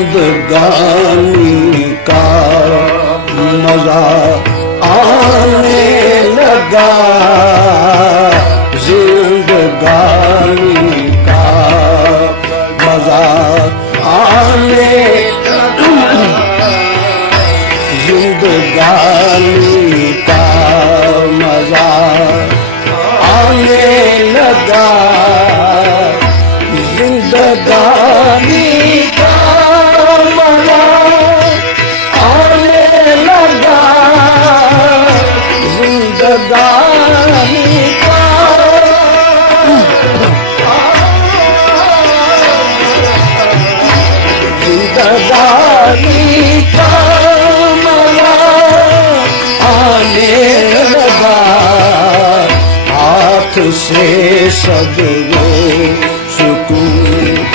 जिंदगानी का मजा आने लगा, जिंदगानी का मजा आने, जिंदगानी का मजा आने लगा, जिंदगानी का मजा आने लगा, जिंदगानी का जिंदगानी का मजा आने लगा, हाथ से सब सुकून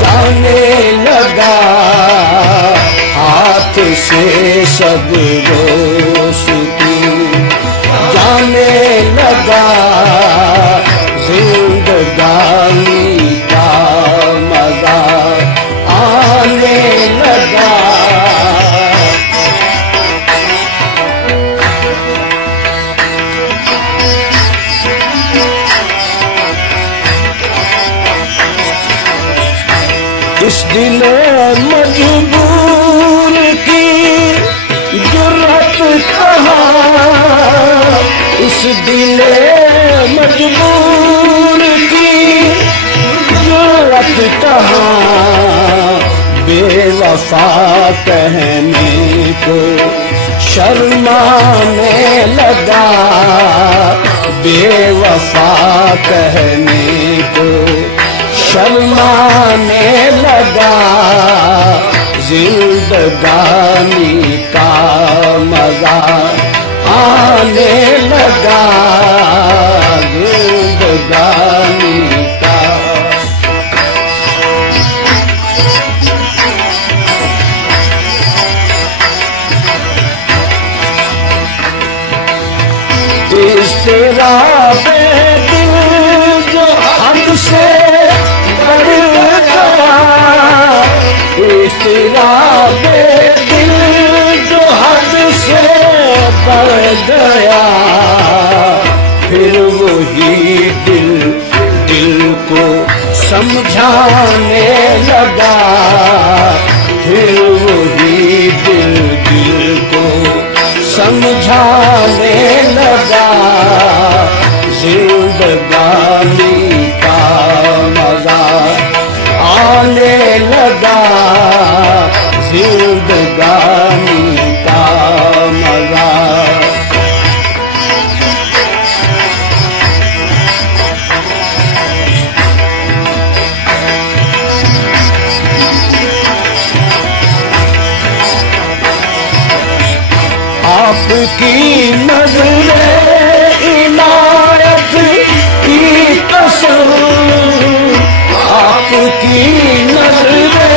जाने लगा, हाथ से सब सुकून जाने लगा, जिंदगानी का मजा आने लगा। इस दिल मजबूर की जुर्रत कहाँ, इस दिल मजबूर की जुर्रत कहाँ, बेवफा कहने को शर्माने लगा, बेवफा कहने को शर्माने लगा, जिंदगानी का मजा आने लगा, जिंदगानी का। इस तेरा बेदिल जो हद से बढ़ गया, इस तेरा बेदिल जो हद से बढ़ गया, फिर वही दिल दिल को समझाने लगा, फिर वही दिल दिल को समझाने लगा, जिंदगानी का मजा आने लगा, जिंदगानी का मजा। आपकी नज़रे इनायत की कसम, आपकी नज़रे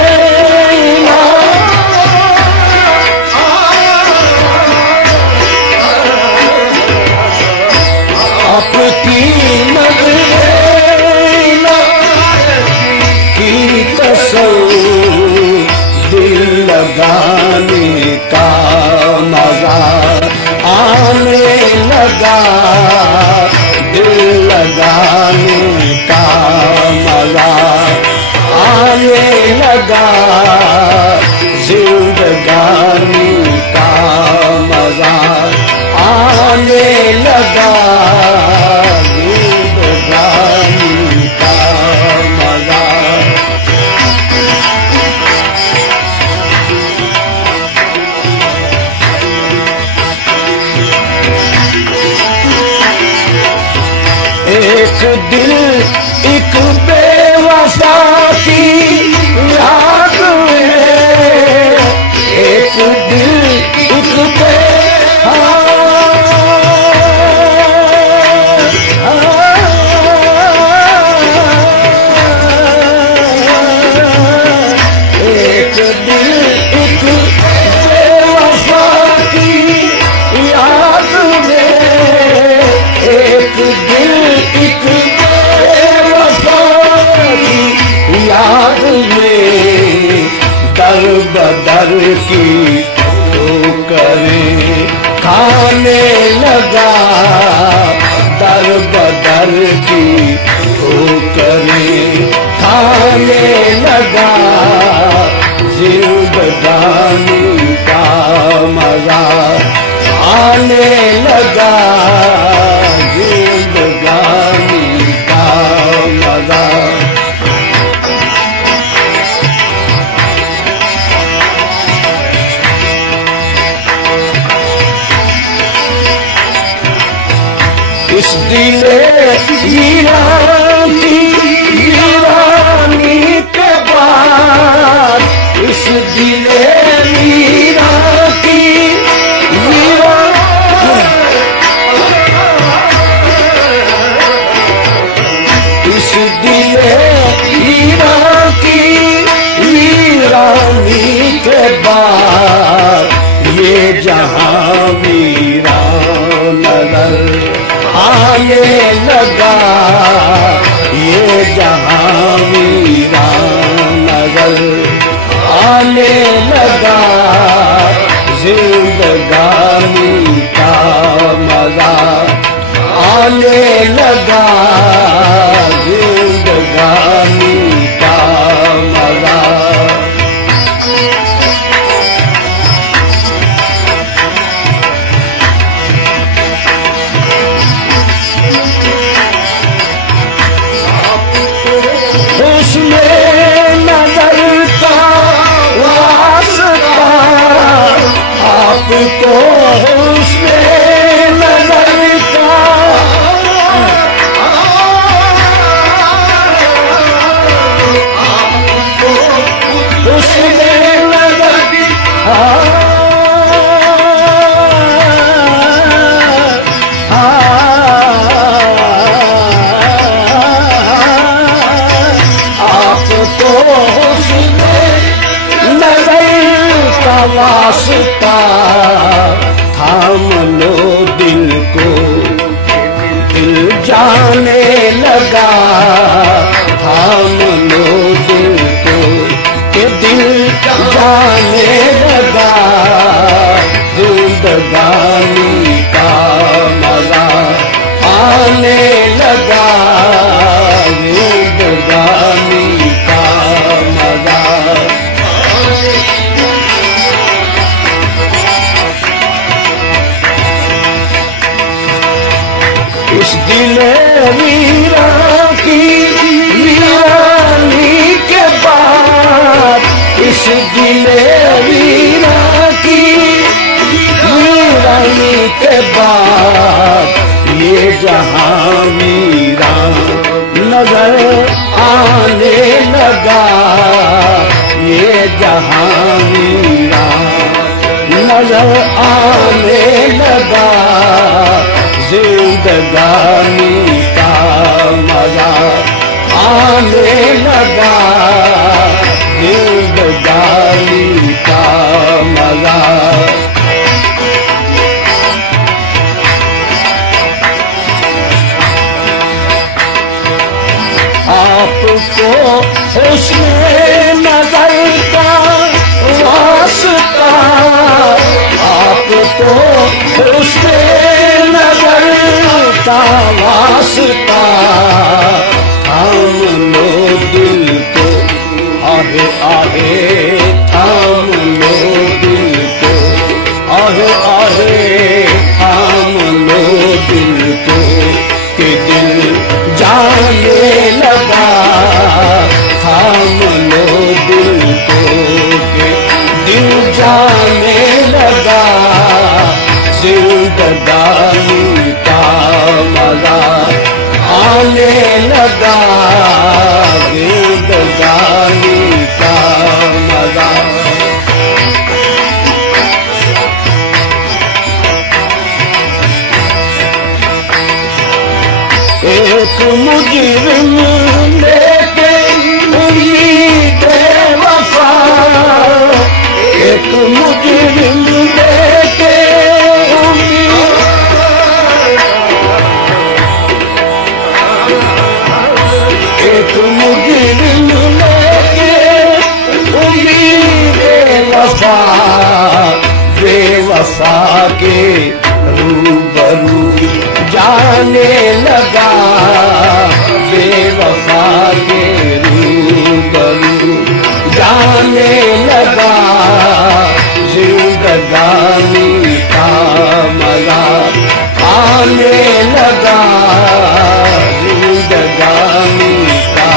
आपकी नज़रे की कसम, दिल लगाने का मजा आने लगा, दिल लगाने का मजा आने लगा, जिंदगानी का मजा आने लगा, जिंदगानी का मजा। एक दिल एक बेवफा की याद में, एक दिल एक एक दिल एक बेवफा की याद में, एक दिल एक बेवफा की याद में, दर्द बदर की ठोकरें खाने लगा, दर बदर की ठोकरें खाने लगा, जिंदगानी का मजा आने लगा, जिंदगानी का मजा। इस दिले वीरान की वीरानी के बाद, इस दिले वीरान की इस दिले वीरान की वीरानी के बाद, ये जहां वीरान नजर आने लगा, ये जहां वीरान नजर आने लगा, जिंदगानी का मजा आने लगा, जिंदगानी का मजा। आपको उसने नजर का, उसने नजर आपको उसने नजर का वास्ता, थाम लो दिल को, दिल जाने लगा, थाम लो दिल को, कि दिल जाने लगा, जिंदगानी का मजा आने लगा, जिंदगानी का मजा। इस दिले वीरा की वीरानी के बाद, इस दिले वीरा की वीरानी के बाद, ये जहां वीरान नजर आने लगा, ये जहां वीरान नजर आने लगा, जिंदगानी का मजा आने लगा, जिंदगानी का मजा। आपको उसने नजर का वास्ता, आपको उसने नजर का वास्ता, थाम लो दिल को, आहे आहे थाम लो दिल को, आहे आहे थाम लो दिल को, कि दिल जाने लगा, थाम लो दिल को, कि दिल जाने लगा, जिंदगानी का मजा आने लगा, जिंदगानी का मजा। एक मुजरिम लेके उम्मीद वफा, एक मुजरिम लेके एक मुजरिम लेके उम्मीद बेवफा बेवफा के रूबरू जाने लगा, बेवफा के रूबरू जाने लगा, जिंदगानी का मजा आने लगा, जिंदगानी का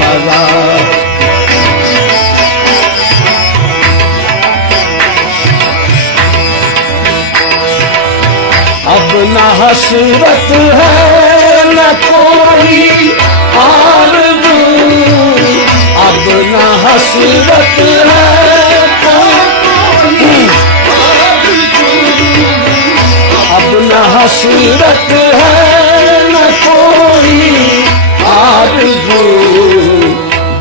मजा। अब न हसरत है न कोई आरज़ू, अब न हसरत है कोई आरज़ू, अब न हसरत है न कोई आरज़ू,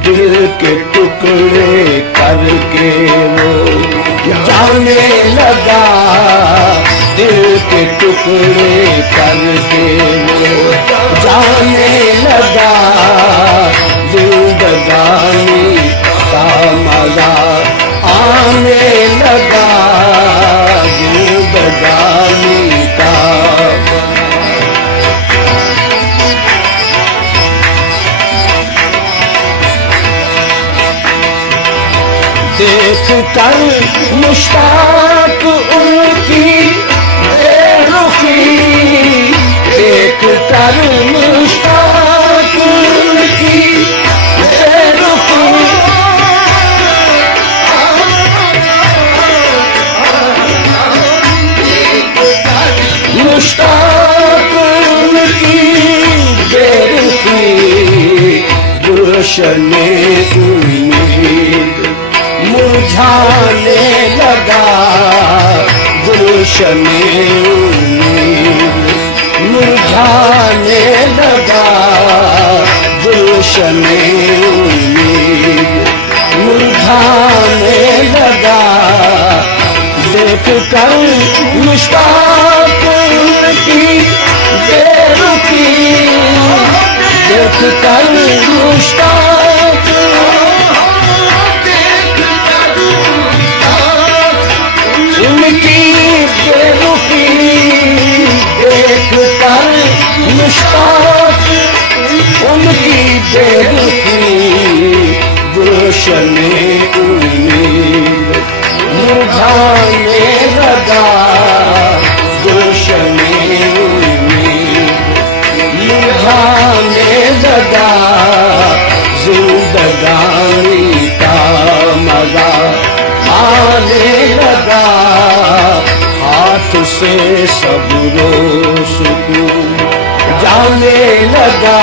दिल के टुकड़े करके वो जाने लगा, दिल के टुकड़े करके वो जाने लगा, जिंदगानी का मजा आने लगा, जिंदगानी का। देख कर मुश्ताक उनकी बेरुखी, देख कर मुश्ताक उनकी बेरुखी, मुश्ताक उनकी बेरुखी, गुलशने उम्मीद मुरझाने लगा, गुलशने उम्मीद मुरझाने लगा, गुलशने उम्मीद मुरझाने लगा, देख कर मुश्ताक उनकी बेरुखी, देख कर मुश्ताक उनकी बेरुखी, देख कर मुश्ताक उनकी बेरुखी, गुलशने उम्मीद मुरझाने लगा, गुलशने उम्मीद मुरझाने लगा, जिंदगानी का मजा आने लगा, हाथ से सब रोज़ जाने लगा,